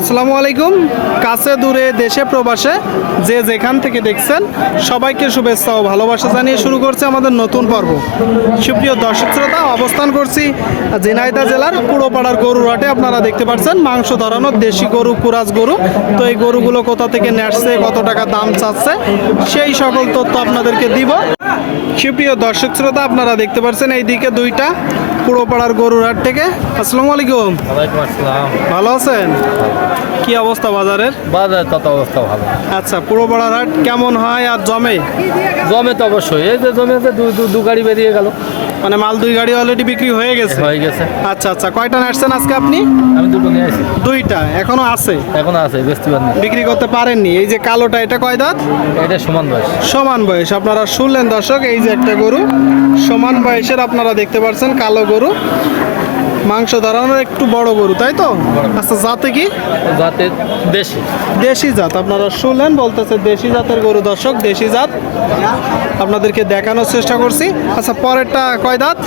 আসসালামু আলাইকুম। কাছে দূরে দেশে প্রবাসে যে যেখান থেকে দেখছেন সবাইকে শুভেচ্ছা ও ভালোবাসা জানিয়ে শুরু করছে আমাদের নতুন পর্ব। সুপ্রিয় দর্শক শ্রোতা, অবস্থান করছি ঝিনাইদহ জেলার পুরোপাড়ার গরুর হাটে। আপনারা দেখতে পাচ্ছেন মাংস ধরানোর দেশি গরু, কুরাজ গরু। তো এই গরুগুলো কোথা থেকে নেসছে, কত টাকা দাম চাচ্ছে, সেই সকল তথ্য আপনাদেরকে দিব। সুপ্রিয় দর্শক শ্রোতা, আপনারা দেখতে পাচ্ছেন এইদিকে দুইটা পুরোপাড়ার গরুর হাট থেকে। আসসালামু আলাইকুম। ওয়ালাইকুম আসসালাম। ভালো আছেন? কি অবস্থা বাজারের? বাজার তত অবস্থা ভালো। আচ্ছা, পুরোপাড়ার হাট কেমন হয় আর জমে? জমে তো অবশ্যই, এই যে জমিতে দু গাড়ি বেরিয়ে গেল, মানে মাল দুই গাড়ি অলরেডি বিক্রি হয়ে গেছে। হয়ে গেছে। আচ্ছা আচ্ছা, কয়টা নাড়ছেন আজকে আপনি? আমি দুটো নিয়ে আসি, দুইটা এখনো আছে, এখন আছে বেচতে পারিনি। বিক্রি করতে পারেননি। এই যে কালোটা, এটা কয় দাঁত? এটা সমান বয়স। সমান বয়স। আপনারা শুনলেন দর্শক, এই যে একটা গরু সমান বয়সের, আপনারা দেখতে পাচ্ছেন কালো গরু, মাংস ধরানোর একটু বড় গরু, তাই তো? আচ্ছা, জাতে কি? যাতে দেশি। দেশি জাত। আপনারা শুনলেন, বলতেছে দেশি জাতের গরু। দর্শক, দেশি জাত আপনাদেরকে দেখানোর চেষ্টা করছি। আচ্ছা, পরেরটা কয় দাঁত?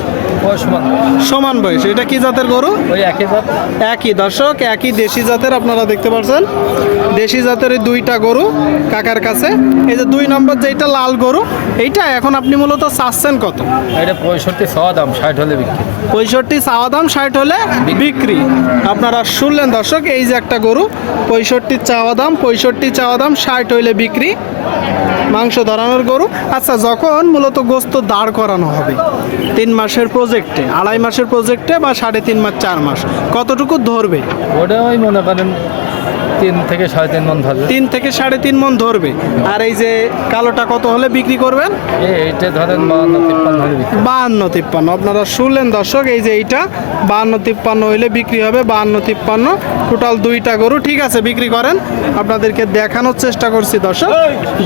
ওই সমান, সমান বয়স। এটা কি জাতের গরু? ওই একই জাত। একই। দর্শক, একই দেশি জাতের, আপনারা দেখতে পাচ্ছেন দেশি জাতের এই দুইটা গরু কাকার কাছে। এই যে দুই নম্বর যেটা লাল গরু, এইটা এখন আপনি মূলত চাচ্ছেন কত? এটা 65 চাওয়া দাম, 60 হলে বিক্রি। 65 চাওয়া দাম, 60 হলে বিক্রি। আপনারা শুনলেন দর্শক, এই যে একটা গরু 65 চাওয়া দাম, 65 চাওয়া দাম, 60 হইলে বিক্রি, মাংস ধরানোর গরু। আচ্ছা, যখন মূলত গোস্ত দাঁড় করানো হবে 3 মাসের প্রজেক্টে, 2.5 মাসের প্রজেক্টে বা 3.5 মাস, 4 মাস, কতটুকু ধরবে? ওটা ওই মনে করেন 3 থেকে 3.5 মণ ধরবে। 3 থেকে 3.5 মণ ধরবে। আর এই যে কালোটা কত হলে বিক্রি করবেন? এইটা ধরেন 52-53 হলে বিক্রি। 52-53। আপনারা শুনলেন দর্শক, এই যে এইটা 52-53 হইলে বিক্রি হবে। 52-53 টোটাল দুইটা গরু। ঠিক আছে, বিক্রি করেন। আপনাদেরকে দেখানোর চেষ্টা করছি দর্শক,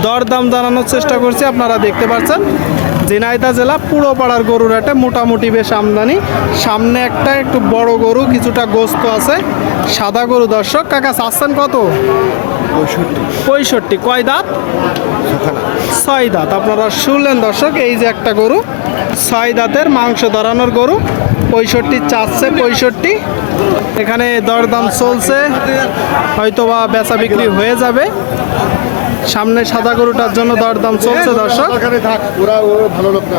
দরদাম জানানোর চেষ্টা করছি। আপনারা দেখতে পাচ্ছেন ঝিনাইদহ জেলা পুরোপাড়ার গরুর হাটে মোটামুটি বেশ আমদানি। সামনে একটা একটু বড় গরু, কিছুটা গোস্ত আছে, সাদা গরু। দর্শক, কাকা চাচ্ছেন কত? 65। কয় দাঁত? 6 দাঁত। আপনারা শুনলেন দর্শক, এই যে একটা গরু 6 দাঁতের, মাংস ধরানোর গরু। 65 চাচ্ছে, 65। এখানে দরদাম চলছে, হয়তো বা বেচা বিক্রি হয়ে যাবে। সামনে সাদা গরুটার জন্য দরদাম চলছে দর্শক। ভালো লোক না,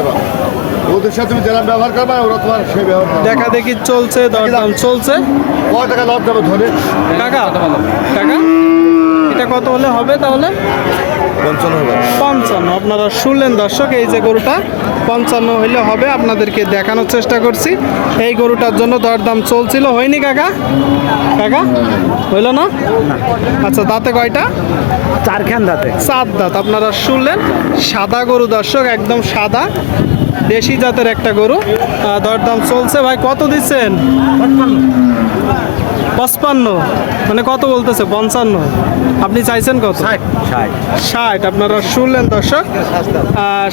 ওদের সাথে তুমি যারা ব্যবহার করবা ওরা তোমার সেই ব্যবহার দেখা দেখি চলছে, দরদাম চলছে। কয় টাকা লাভ দেবো ধরে? কাকা, কাকা এটা কত হলে হবে তাহলে? 55। আপনারা শুনলেন দর্শক, এই যে গরুটা 55 হইলে হবে। আপনাদেরকে দেখানোর চেষ্টা করছি। এই গরুটার জন্য দরদাম চলছিল। হয়নি কাকা? কাকা হইল না? আচ্ছা, দাঁতে কয়টা? 4 দাঁতে। 7 দাঁত। আপনারা শুনলেন, সাদা গরু দর্শক, একদম সাদা দেশি জাতের একটা গরু। দরদাম চলছে। ভাই কত দিচ্ছেন? 55। মানে কত বলতেছে? 55। আপনি চাইছেন কত? 60। আপনারা শুনলেন দর্শক,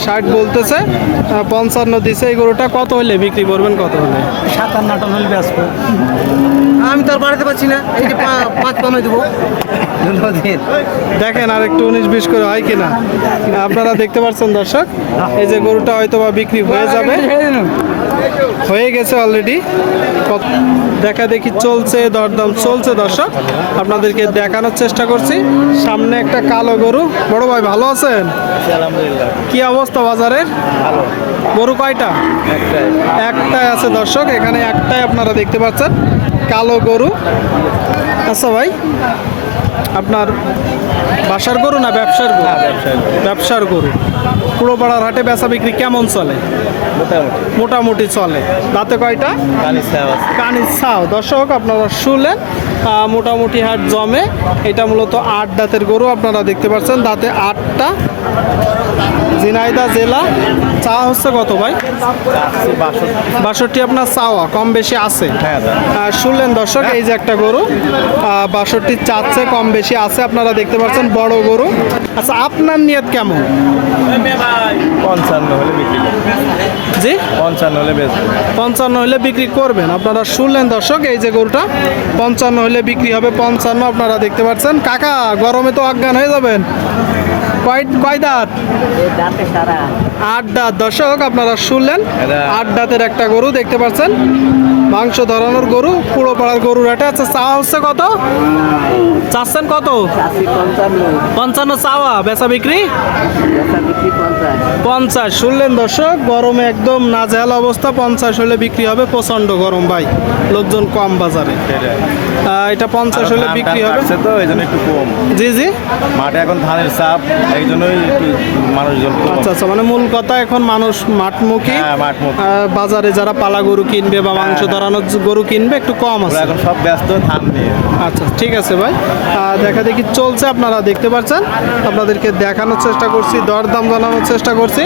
60 বলতেছে, 55 দিছে। এই গরুটা কত হলে বিক্রি করবেন? কত হলে? 57 হলে বেচবো। আমি তো আর বাড়াতে পারছি না, এই যে 5 দেবো। দেখেন আর একটু 19-20 করে হয় কিনা। আপনারা দেখতে পাচ্ছেন দর্শক, এই যে গরুটা হয়তো বা বিক্রি হয়ে যাবে, হয়ে গেছে অলরেডি। দেখা দেখি চলছে, দরদাম চলছে দর্শক, আপনাদেরকে দেখানোর চেষ্টা করছি। সামনে একটা কালো গরু। বড় ভাই ভালো আছেন? আলহামদুলিল্লাহ। কি অবস্থা বাজারের? গরু কয়টা? একটাই আছে দর্শক, এখানে একটাই আপনারা দেখতে পাচ্ছেন, কালো গরু। আচ্ছা ভাই, আপনার বাসার গরু না ব্যবসার গরু? ব্যবসার গরু। পুরোপাড়ার হাটে বেচা বিক্রি কেমন চলে? মোটামুটি চলে। দাঁতে কয়টা? কানির ছাও। দর্শক, আপনারা শুনলেন, মোটামুটি হাট জমে। এটা মূলত 8 দাঁতের গরু, আপনারা দেখতে পাচ্ছেন, দাঁতে 8টা। ঝিনাইদহ জেলা। চা হচ্ছে কত ভাই? 62। আপনার চাওয়া কম বেশি আছে? শুনলেন দর্শক, এই যে একটা গরু 62 চাচ্ছে, কম বেশি আছে। আপনারা দেখতে পাচ্ছেন বড় গরু। আচ্ছা, আপনার নিয়ত কেমন? 55 হলে বিক্রি করবো। জি, 55 হলে বেচবো। 55 হলে বিক্রি করবেন। আপনারা শুনলেন দর্শক, এই যে গরুটা 55 হলে বিক্রি হবে। 55 আপনারা দেখতে পাচ্ছেন। কাকা, গরমে তো অজ্ঞান হয়ে যাবেন। কয় দাঁত? 8 দাঁত। দর্শক, আপনারা শুনলেন, 8 দাঁতের একটা গরু দেখতে পাচ্ছেন। মাংস ধরানোর গরু পুরো পাড়ার গরুর হাটে। আচ্ছা, চাওয়া হচ্ছে কত? চাচ্ছেন কত? 55 চাওয়া, বেচা বিক্রি 50। শুনলেন দর্শক, গরমে একদম নাজেহাল অবস্থা। 50 হলে বিক্রি হবে, প্রচন্ড গরম ভাই, লোকজন কম বাজারে। এটা 50 হলে বিক্রি হবে তো এই জন্য একটু কম। জি জি, মাঠে এখন ধানের চাপ, এই জন্যই একটু মানুষজন কম। আচ্ছা আচ্ছা, মানে মূল কথা এখন মানুষ মাঠমুখী। হ্যাঁ, মাঠমুখী। বাজারে যারা পালা গরু কিনবে বা মাংস ধরানোর গরু কিনবে একটু কম ওরা আছে। এখন সব ব্যস্ত ধান নিয়ে। আচ্ছা, ঠিক আছে ভাই, দেখা দেখি চলছে, আপনারা দেখতে পাচ্ছেন। আপনাদেরকে দেখানোর চেষ্টা করছি, দরদাম জানানোর চেষ্টা করছি।